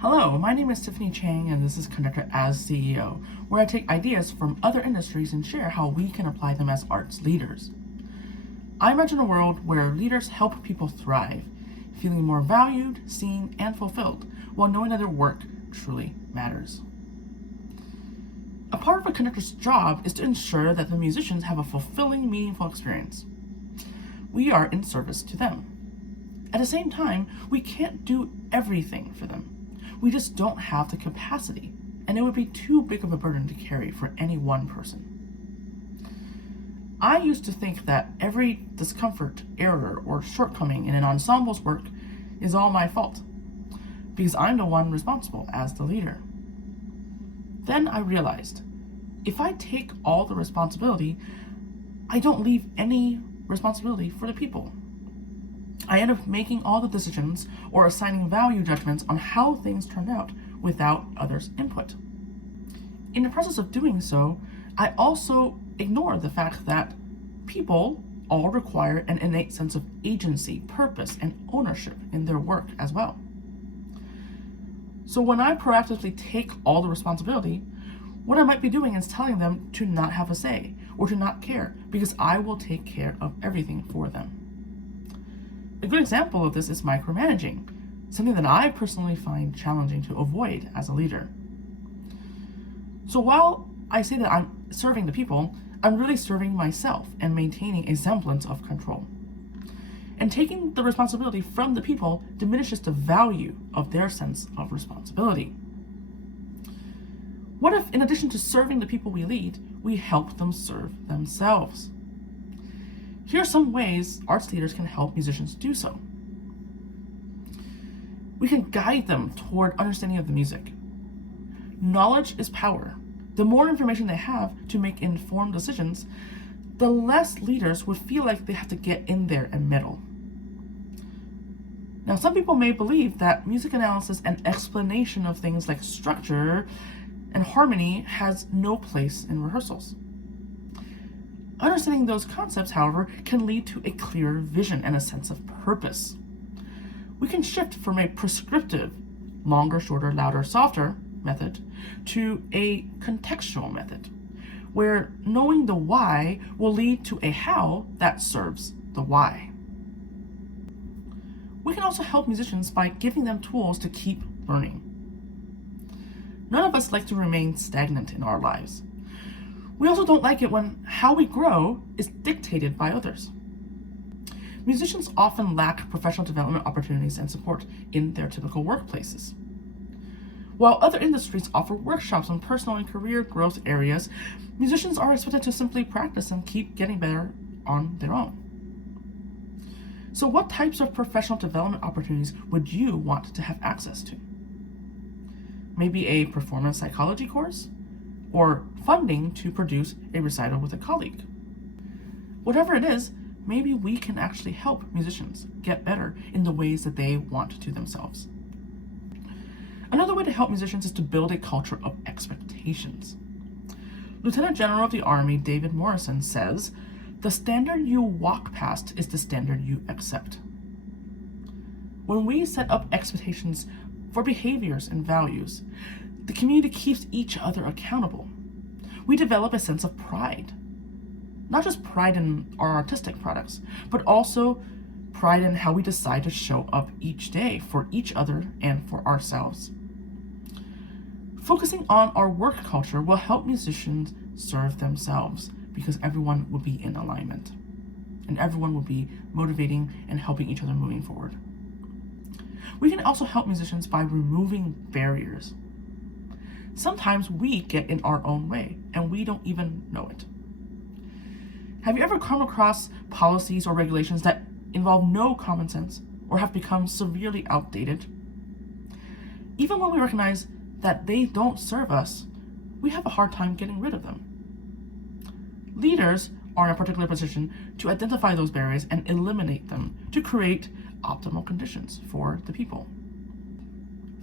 Hello, my name is Tiffany Chang, and this is Conductor as CEO, where I take ideas from other industries and share how we can apply them as arts leaders. I imagine a world where leaders help people thrive, feeling more valued, seen, and fulfilled, while knowing that their work truly matters. A part of a conductor's job is to ensure that the musicians have a fulfilling, meaningful experience. We are in service to them. At the same time, we can't do everything for them. We just don't have the capacity, and it would be too big of a burden to carry for any one person. I used to think that every discomfort, error, or shortcoming in an ensemble's work is all my fault, because I'm the one responsible as the leader. Then I realized, if I take all the responsibility, I don't leave any responsibility for the people. I end up making all the decisions or assigning value judgments on how things turn out without others' input. In the process of doing so, I also ignore the fact that people all require an innate sense of agency, purpose, and ownership in their work as well. So when I proactively take all the responsibility, what I might be doing is telling them to not have a say or to not care, because I will take care of everything for them. A good example of this is micromanaging, something that I personally find challenging to avoid as a leader. So while I say that I'm serving the people, I'm really serving myself and maintaining a semblance of control. And taking the responsibility from the people diminishes the value of their sense of responsibility. What if, in addition to serving the people we lead, we help them serve themselves? Here are some ways arts leaders can help musicians do so. We can guide them toward understanding of the music. Knowledge is power. The more information they have to make informed decisions, the less leaders would feel like they have to get in there and meddle. Now, some people may believe that music analysis and explanation of things like structure and harmony has no place in rehearsals. Understanding those concepts, however, can lead to a clearer vision and a sense of purpose. We can shift from a prescriptive, longer, shorter, louder, softer method to a contextual method, where knowing the why will lead to a how that serves the why. We can also help musicians by giving them tools to keep learning. None of us like to remain stagnant in our lives. We also don't like it when how we grow is dictated by others. Musicians often lack professional development opportunities and support in their typical workplaces. While other industries offer workshops on personal and career growth areas, musicians are expected to simply practice and keep getting better on their own. So what types of professional development opportunities would you want to have access to? Maybe a performance psychology course? Or funding to produce a recital with a colleague. Whatever it is, maybe we can actually help musicians get better in the ways that they want to themselves. Another way to help musicians is to build a culture of expectations. Lieutenant General of the Army David Morrison says, "The standard you walk past is the standard you accept." When we set up expectations for behaviors and values, the community keeps each other accountable. We develop a sense of pride. Not just pride in our artistic products, but also pride in how we decide to show up each day for each other and for ourselves. Focusing on our work culture will help musicians serve themselves, because everyone will be in alignment and everyone will be motivating and helping each other moving forward. We can also help musicians by removing barriers. Sometimes we get in our own way and we don't even know it. Have you ever come across policies or regulations that involve no common sense or have become severely outdated? Even when we recognize that they don't serve us, we have a hard time getting rid of them. Leaders are in a particular position to identify those barriers and eliminate them to create optimal conditions for the people.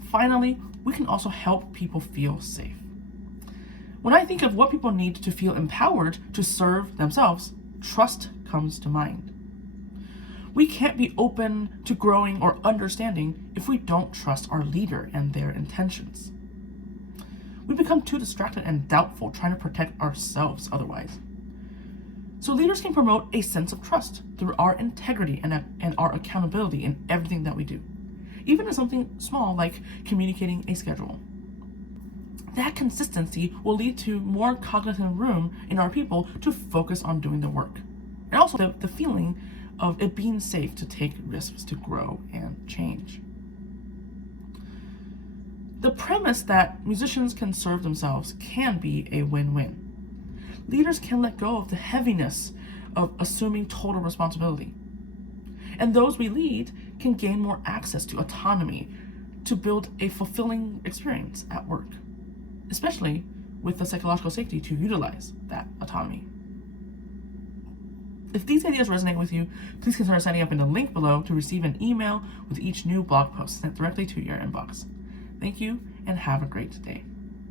Finally, we can also help people feel safe. When I think of what people need to feel empowered to serve themselves, trust comes to mind. We can't be open to growing or understanding if we don't trust our leader and their intentions. We become too distracted and doubtful trying to protect ourselves otherwise. So leaders can promote a sense of trust through our integrity and our accountability in everything that we do, even in something small like communicating a schedule. That consistency will lead to more cognitive room in our people to focus on doing the work. And also the feeling of it being safe to take risks to grow and change. The premise that musicians can serve themselves can be a win-win. Leaders can let go of the heaviness of assuming total responsibility. And those we lead can gain more access to autonomy to build a fulfilling experience at work, especially with the psychological safety to utilize that autonomy. If these ideas resonate with you, please consider signing up in the link below to receive an email with each new blog post sent directly to your inbox. Thank you, and have a great day.